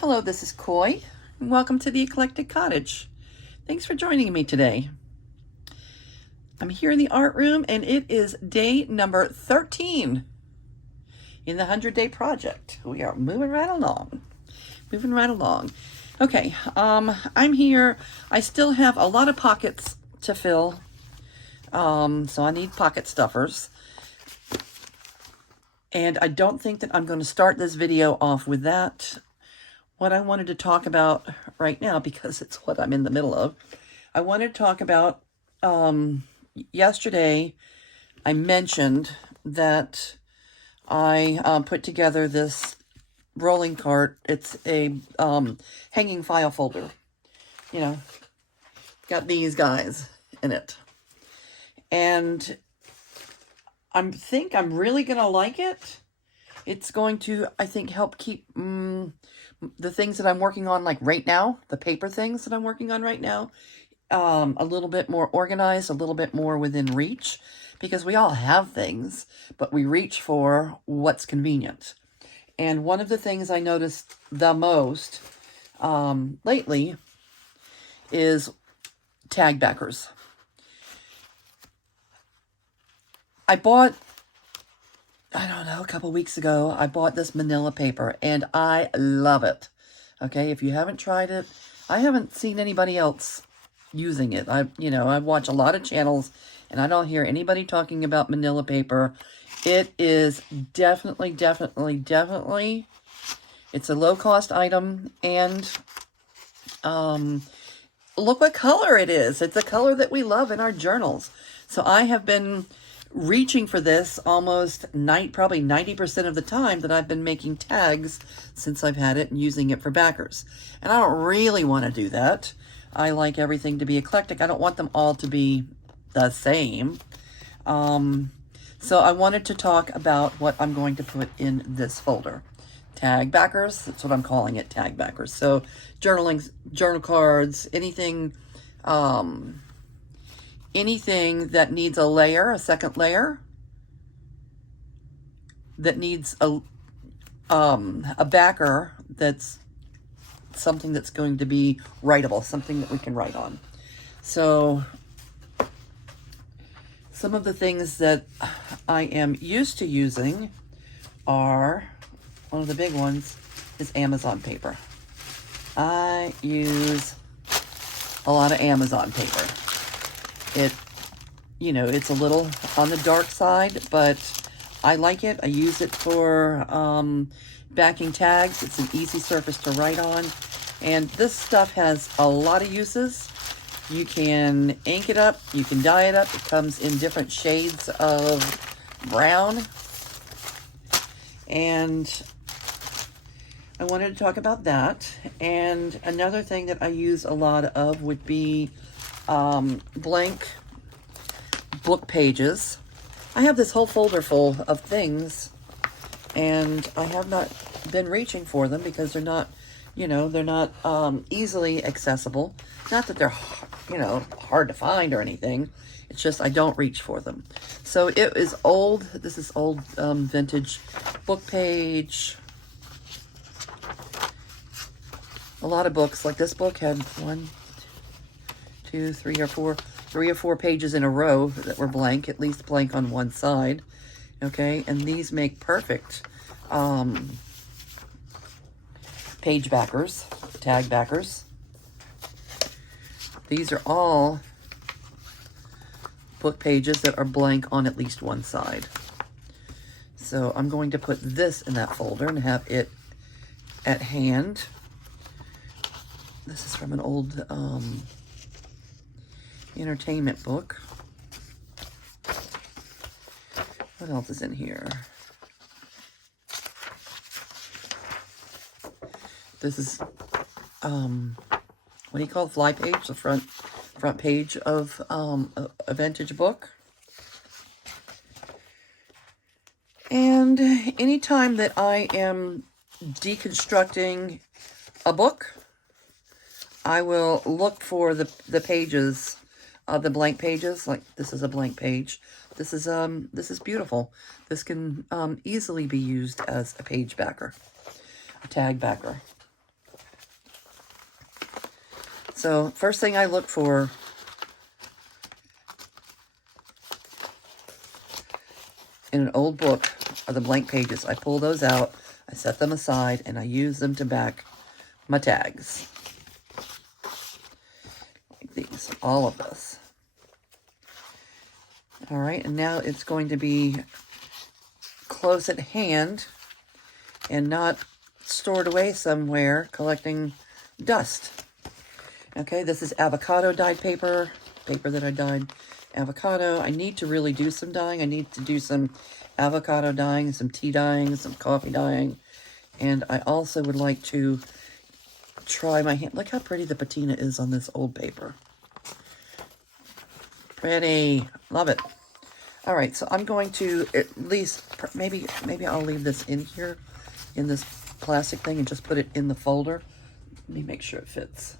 Hello, this is Coy, and welcome to the Eclectic Cottage. Thanks for joining me today. I'm here in the art room, and it is day number 13 in the 100-day project. We are moving right along. Okay, I'm here. I still have a lot of pockets to fill, so I need pocket stuffers. And I don't think that I'm going to start this video off with that. What I wanted to talk about right now, because it's what I'm in the middle of, I wanted to talk about, yesterday I mentioned that I put together this rolling cart. It's a hanging file folder. You know, got these guys in it. And I think I'm really going to like it. It's going to, I think, help keep the things that I'm working on, like right now, the paper things that I'm working on right now, a little bit more organized, a little bit more within reach, because we all have things, but we reach for what's convenient. And one of the things I noticed the most lately is tag backers. I bought, I don't know, a couple weeks ago, I bought this manila paper, and I love it. Okay, if you haven't tried it, I haven't seen anybody else using it. I watch a lot of channels, and I don't hear anybody talking about manila paper. It is definitely, it's a low-cost item, and look what color it is. It's a color that we love in our journals. So I have been reaching for this almost probably 90% of the time that I've been making tags since I've had it and using it for backers. And I don't really want to do that. I like everything to be eclectic. I don't want them all to be the same. So I wanted to talk about what I'm going to put in this folder. Tag backers, that's what I'm calling it, tag backers. So journaling, journal cards, anything that needs a layer, a second layer, that needs a backer that's something that's going to be writable, something that we can write on. So some of the things that I am used to using are, one of the big ones is Amazon paper. I use a lot of Amazon paper. It's a little on the dark side, but I like it. I use it for backing tags. It's an easy surface to write on. And this stuff has a lot of uses. You can ink it up. You can dye it up. It comes in different shades of brown. And I wanted to talk about that. And another thing that I use a lot of would be blank book pages. I have this whole folder full of things, and I have not been reaching for them because they're not, they're not easily accessible. Not that they're, hard to find or anything. It's just I don't reach for them. So it is old. This is old vintage book page. A lot of books, like this book had 3 or 4 pages in a row that were blank, at least blank on one side. Okay, and these make perfect page backers, tag backers. These are all book pages that are blank on at least one side. So I'm going to put this in that folder and have it at hand. This is from an old entertainment book. What else is in here? This is what do you call it? Fly page, the front page of a vintage book. And anytime that I am deconstructing a book, I will look for the pages, the blank pages. Like this is a blank page. This is beautiful. This can easily be used as a page backer, a tag backer. So first thing I look for in an old book are the blank pages. I pull those out, I set them aside, and I use them to back my tags. Like these, all of this. All right, and now it's going to be close at hand and not stored away somewhere collecting dust. Okay, this is avocado dyed paper that I dyed avocado. I need to really do some dyeing. I need to do some avocado dyeing, some tea dyeing, some coffee dyeing. And I also would like to try my hand. Look how pretty the patina is on this old paper. Pretty. Love it. All right, so I'm going to at least, maybe I'll leave this in here, in this plastic thing, and just put it in the folder. Let me make sure it fits.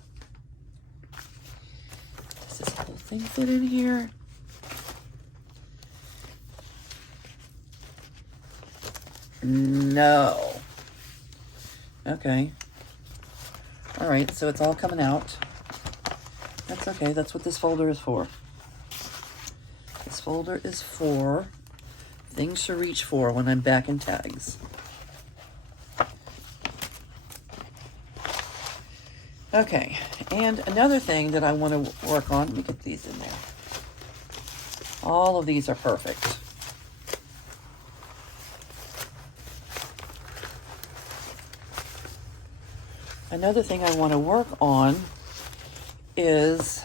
Does this whole thing fit in here? No. Okay. All right, so it's all coming out. That's okay. That's what this folder is for. This folder is for things to reach for when I'm backing tags. Okay, and another thing that I want to work on, let me get these in there. All of these are perfect. Another thing I want to work on is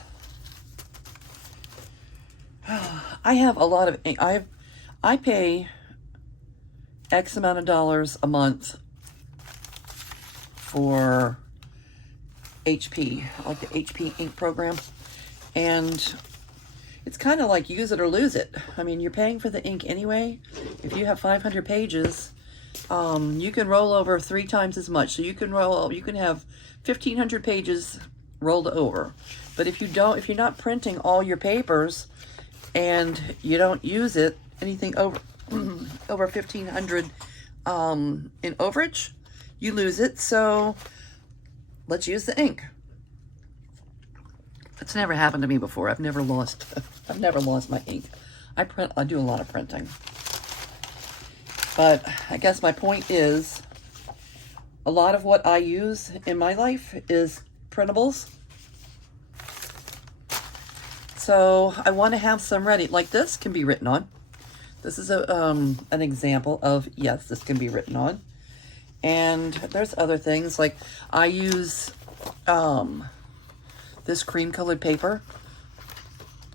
I have a lot of ink. I pay X amount of dollars a month for HP, like the HP ink program, and it's kind of like use it or lose it. I mean, you're paying for the ink anyway. If you have 500 pages, you can roll over 3 times as much. So you can have 1,500 pages rolled over. But if you're not printing all your papers and you don't use it, anything over 1,500 in overage, you lose it. So let's use the ink. It's never happened to me before. I've never lost my ink. I do a lot of printing. But I guess my point is, a lot of what I use in my life is printables. So I want to have some ready. Like this can be written on. This is an example of, yes, this can be written on. And there's other things, like I use this cream colored paper.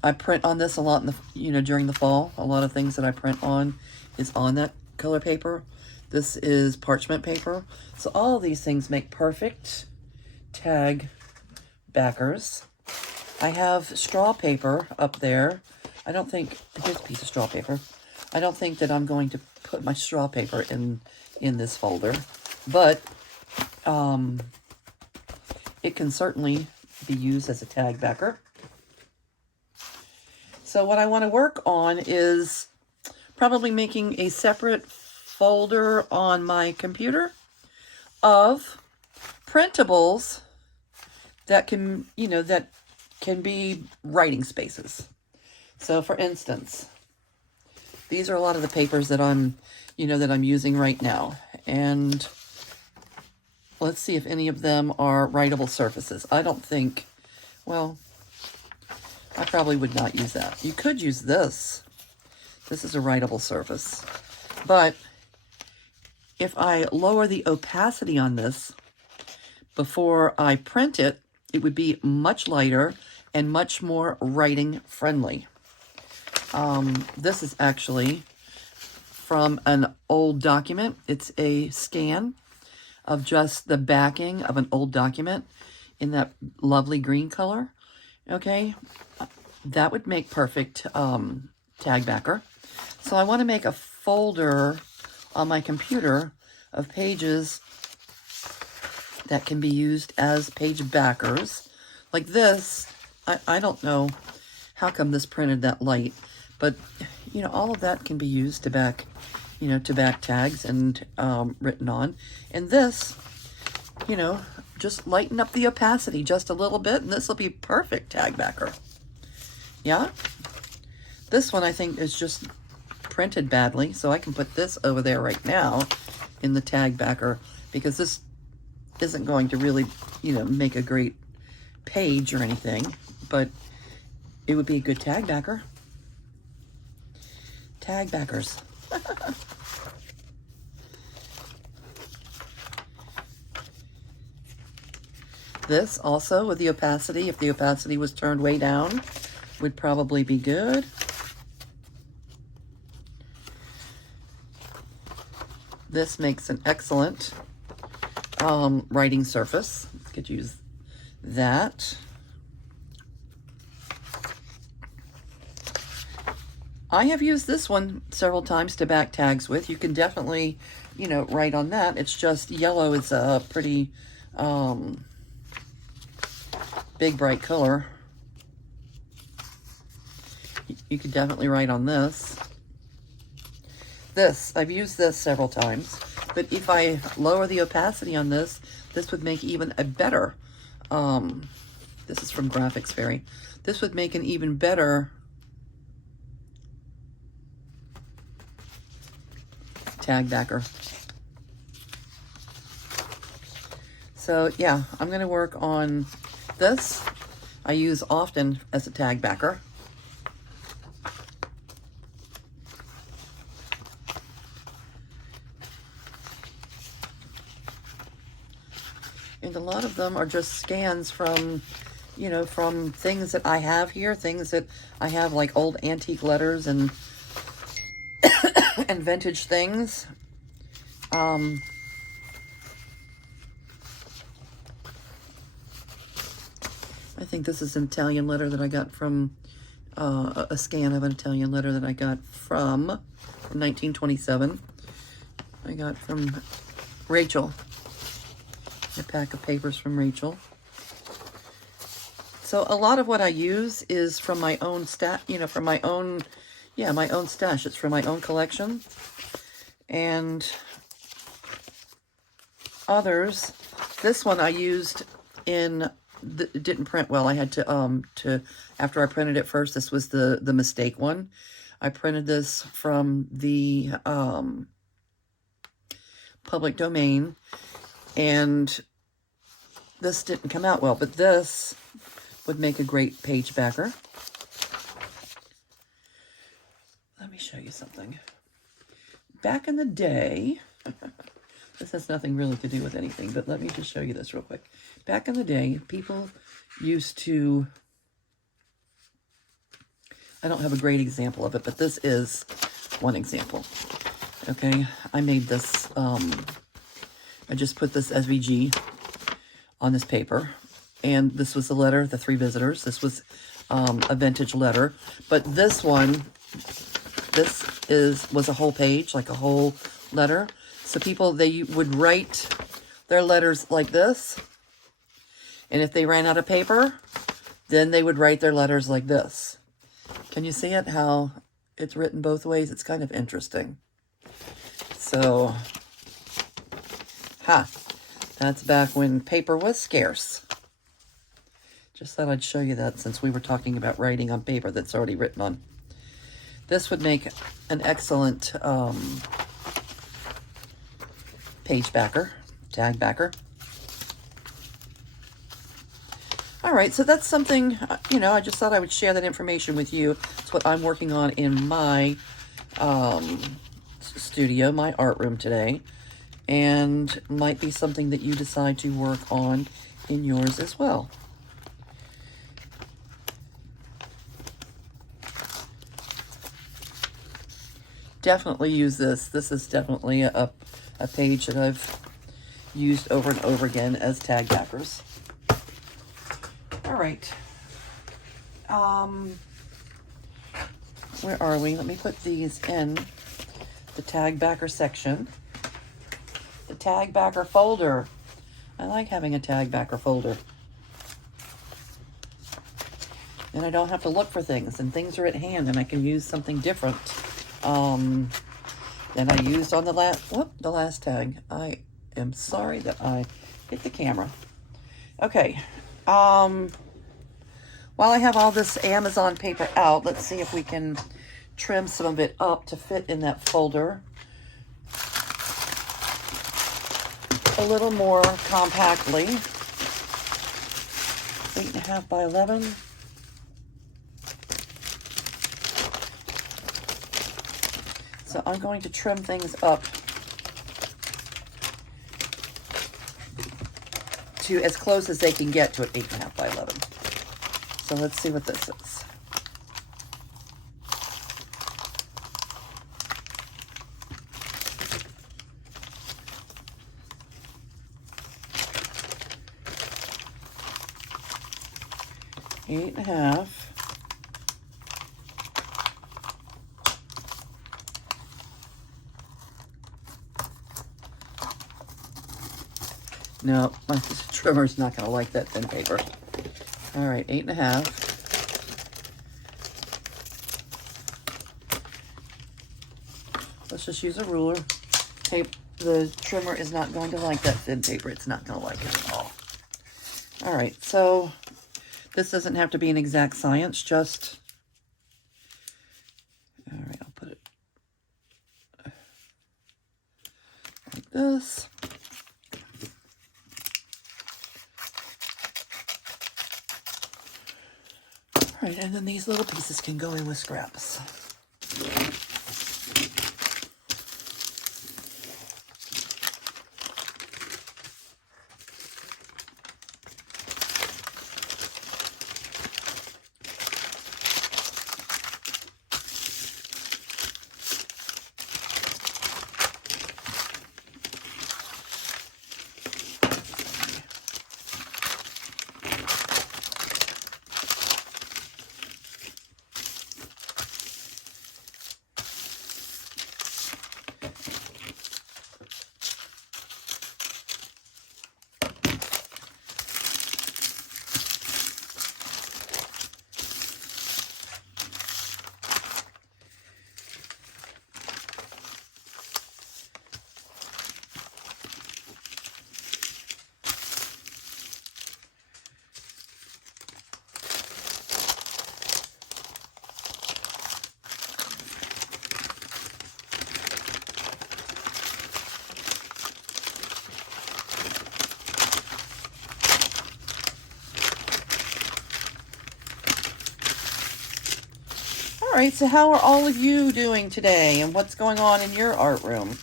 I print on this a lot in the, during the fall. A lot of things that I print on is on that color paper. This is parchment paper. So all of these things make perfect tag backers. I have straw paper up there. I don't think, here's a piece of straw paper. I don't think that I'm going to put my straw paper in this folder, but it can certainly be used as a tag backer. So what I want to work on is probably making a separate folder on my computer of printables that can, that can be writing spaces. So for instance, these are a lot of the papers that I'm using right now. And let's see if any of them are writable surfaces. I don't think, well, I probably would not use that. You could use this. This is a writable surface. But if I lower the opacity on this before I print it, it would be much lighter and much more writing friendly. This is actually from an old document. It's a scan of just the backing of an old document in that lovely green color. Okay, that would make perfect tag backer. So I want to make a folder on my computer of pages that can be used as page backers. Like this, I don't know how come this printed that light, but all of that can be used to back, to back tags and written on. And this, just lighten up the opacity just a little bit, and this will be perfect tag backer. Yeah? This one I think is just printed badly, so I can put this over there right now in the tag backer, because this isn't going to really, you know, make a great page or anything, but it would be a good tag backer. Tag backers. This also with the opacity, if the opacity was turned way down, would probably be good. This makes an excellent writing surface. Could use that. I have used this one several times to back tags with. You can definitely, you know, write on that. It's just yellow is a pretty big, bright color. You could definitely write on this. This, I've used this several times, but if I lower the opacity on this, this would make even a better, this is from Graphics Fairy. This would make an even better tag backer. So yeah, I'm going to work on this. I use often as a tag backer. And a lot of them are just scans from, you know, from things that I have here, things that I have, like old antique letters and and vintage things. I think this is an Italian letter that I got from, a scan of an Italian letter that I got from 1927. I got from Rachel. A pack of papers from Rachel. So a lot of what I use is from my own from my own, my own stash. It's from my own collection. And others, this one I used in, it didn't print well. I had to after I printed it first, this was the mistake one. I printed this from the public domain, and this didn't come out well, but this would make a great page backer. Let me show you something. Back in the day, this has nothing really to do with anything, but let me just show you this real quick. Back in the day, people used to, I don't have a great example of it, but this is one example. Okay, I made this, I just put this SVG on this paper, and this was the letter, the 3 visitors. This was a vintage letter, but this one, was a whole page, like a whole letter. So people, they would write their letters like this, and if they ran out of paper, then they would write their letters like this. Can you see it, how it's written both ways? It's kind of interesting. So, that's back when paper was scarce. Just thought I'd show you that since we were talking about writing on paper that's already written on. This would make an excellent page backer, tag backer. All right, so that's something, I just thought I would share that information with you. It's what I'm working on in my studio, my art room today, and might be something that you decide to work on in yours as well. Definitely use this. This is definitely a page that I've used over and over again as tag backers. All right. Where are we? Let me put these in the tag backer section. The tag backer folder. I like having a tag backer folder. And I don't have to look for things, and things are at hand, and I can use something different than I used on the last tag. I am sorry that I hit the camera. Okay. While I have all this Amazon paper out, let's see if we can trim some of it up to fit in that folder a little more compactly. 8.5 by 11. So I'm going to trim things up to as close as they can get to an 8.5 by 11. So let's see what this is. Eight and a half. No, my trimmer's not going to like that thin paper. All right, 8.5. Let's just use a ruler. Tape. The trimmer is not going to like that thin paper. It's not going to like it at all. All right, so this doesn't have to be an exact science, just... All right, I'll put it like this. All right, and then these little pieces can go in with scraps. All right, so how are all of you doing today, and what's going on in your art room?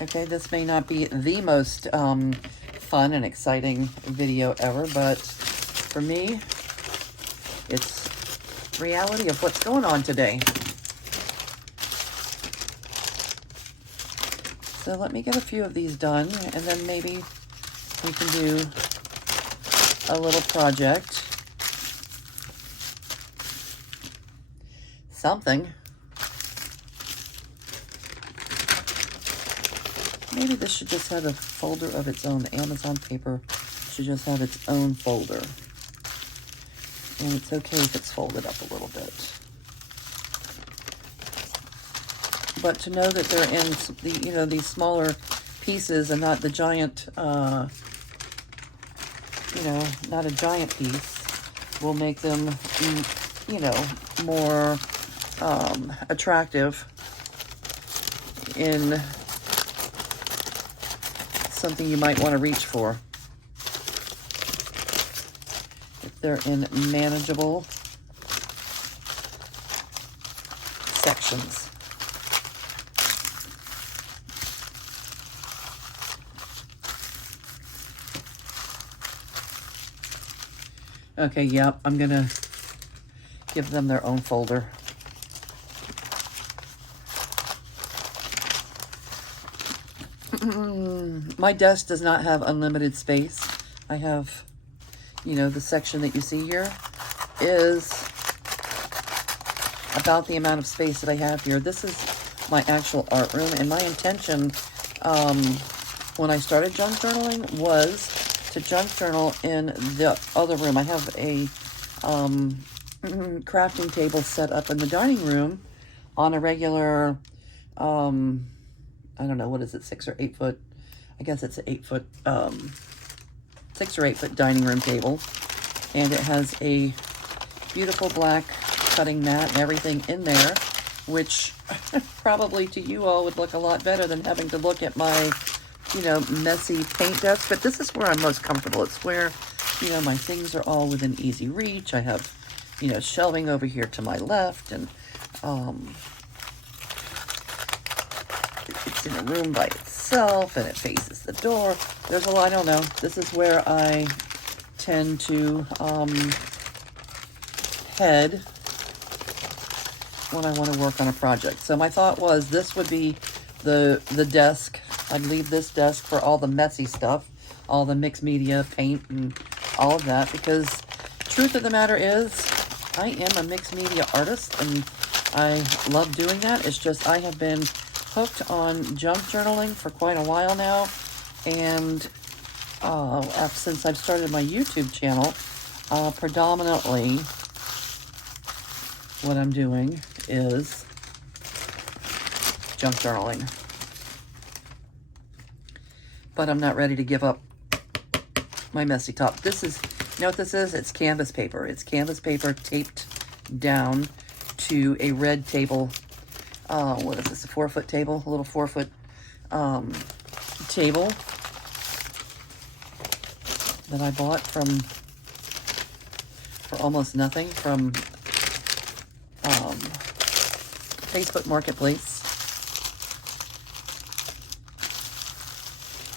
Okay, this may not be the most fun and exciting video ever, but for me, it's reality of what's going on today. So let me get a few of these done, and then maybe we can do a little project. Something. Maybe this should just have a folder of its own. The Amazon paper should just have its own folder. And it's okay if it's folded up a little bit. But to know that they're in the, these smaller pieces and not the giant, not a giant piece, will make them, more attractive in something you might want to reach for. If they're in manageable sections. Okay, yep, I'm gonna give them their own folder. My desk does not have unlimited space. I have, the section that you see here is about the amount of space that I have here. This is my actual art room, and my intention when I started junk journaling was to junk journal in the other room. I have a crafting table set up in the dining room on a regular, I don't know, what is it, 6 or 8 foot? I guess it's an 8 foot 6 or 8 foot dining room table. And it has a beautiful black cutting mat and everything in there, which probably to you all would look a lot better than having to look at my, you know, messy paint desk. But this is where I'm most comfortable. It's where, you know, my things are all within easy reach. I have, you know, shelving over here to my left, and it's in a room by itself, and it faces the door. There's a lot, I don't know. This is where I tend to head when I want to work on a project. So my thought was this would be the desk. I'd leave this desk for all the messy stuff, all the mixed media, paint, and all of that, because truth of the matter is, I am a mixed media artist, and I love doing that. It's just I have been hooked on junk journaling for quite a while now, and since I've started my YouTube channel, predominantly what I'm doing is junk journaling. But I'm not ready to give up my messy top. This is, you know what this is? It's canvas paper. It's canvas paper taped down to a red table. What is this, a 4-foot table? A little 4-foot table that I bought for almost nothing from Facebook Marketplace.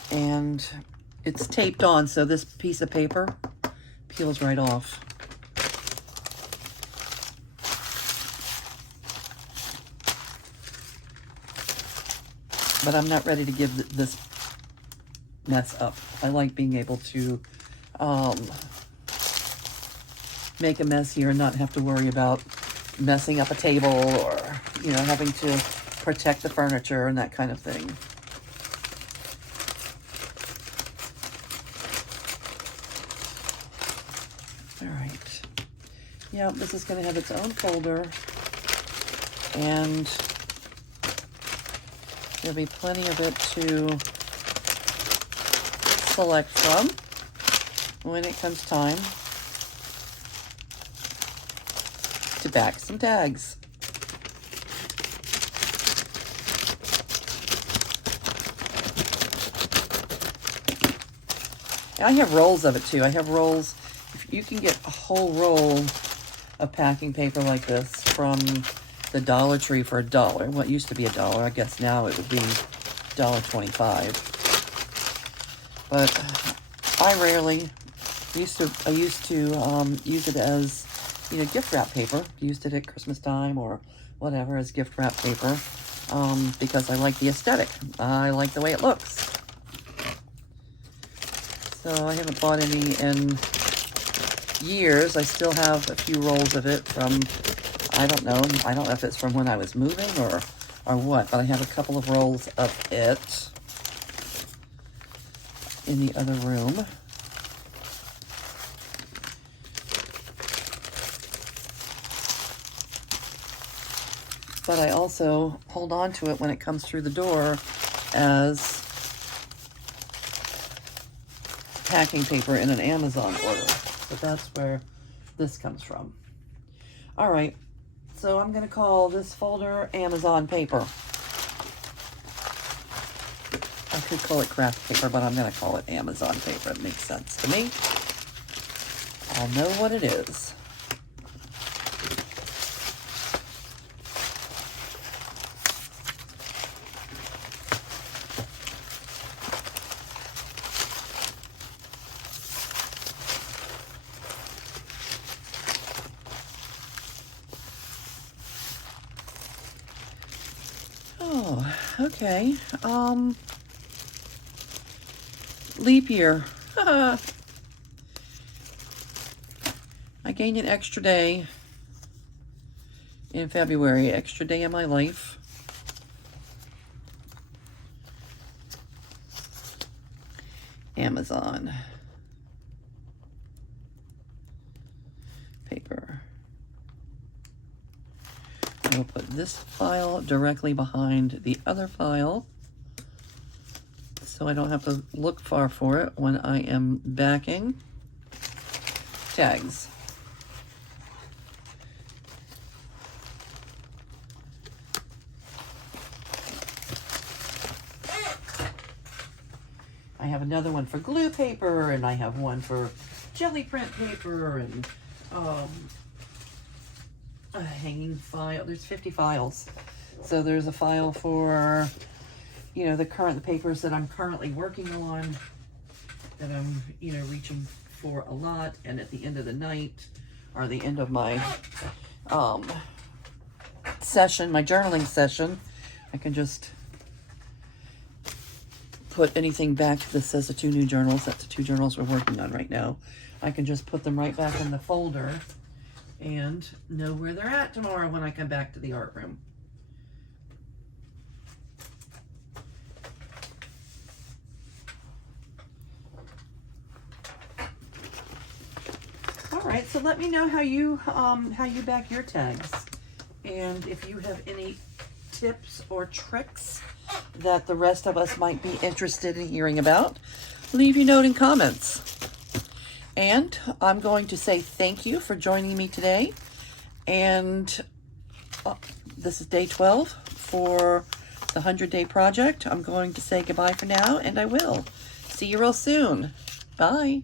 And it's taped on, so this piece of paper peels right off. But I'm not ready to give this mess up. I like being able to make a mess here and not have to worry about messing up a table, or, you know, having to protect the furniture and that kind of thing. All right. Yeah, this is going to have its own folder, and there'll be plenty of it to select from when it comes time to back some tags. I have rolls of it too. I have rolls. You can get a whole roll of packing paper like this from the Dollar Tree for $1. What used to be $1, I guess now it would be $1.25. But I rarely used to use it as, you know, gift wrap paper. Used it at Christmas time or whatever as gift wrap paper, because I like the aesthetic. I like the way it looks. So I haven't bought any in years. I still have a few rolls of it from, I don't know if it's from when I was moving or what, but I have a couple of rolls of it in the other room. But I also hold on to it when it comes through the door as packing paper in an Amazon order. So that's where this comes from. All right, so I'm gonna call this folder Amazon paper. I could call it craft paper, but I'm gonna call it Amazon paper. It makes sense to me. I'll know what it is. Oh, okay. Leap year. I gained an extra day in February, extra day in my life. Amazon paper. We'll put this file directly behind the other file so I don't have to look far for it when I am backing tags. I have another one for glue paper, and I have one for jelly print paper, and a hanging file. There's 50 files. So there's a file for, you know, the papers that I'm currently working on, that I'm, you know, reaching for a lot. And at the end of the night, or the end of my session, my journaling session, I can just put anything back that says the 2 new journals. That's the 2 journals we're working on right now. I can just put them right back in the folder and know where they're at tomorrow when I come back to the art room. All right, so let me know how you back your tags, and if you have any tips or tricks that the rest of us might be interested in hearing about. Leave your note in comments. And I'm going to say thank you for joining me today. And this is day 12 for the 100-day project. I'm going to say goodbye for now, and I will see you real soon. Bye.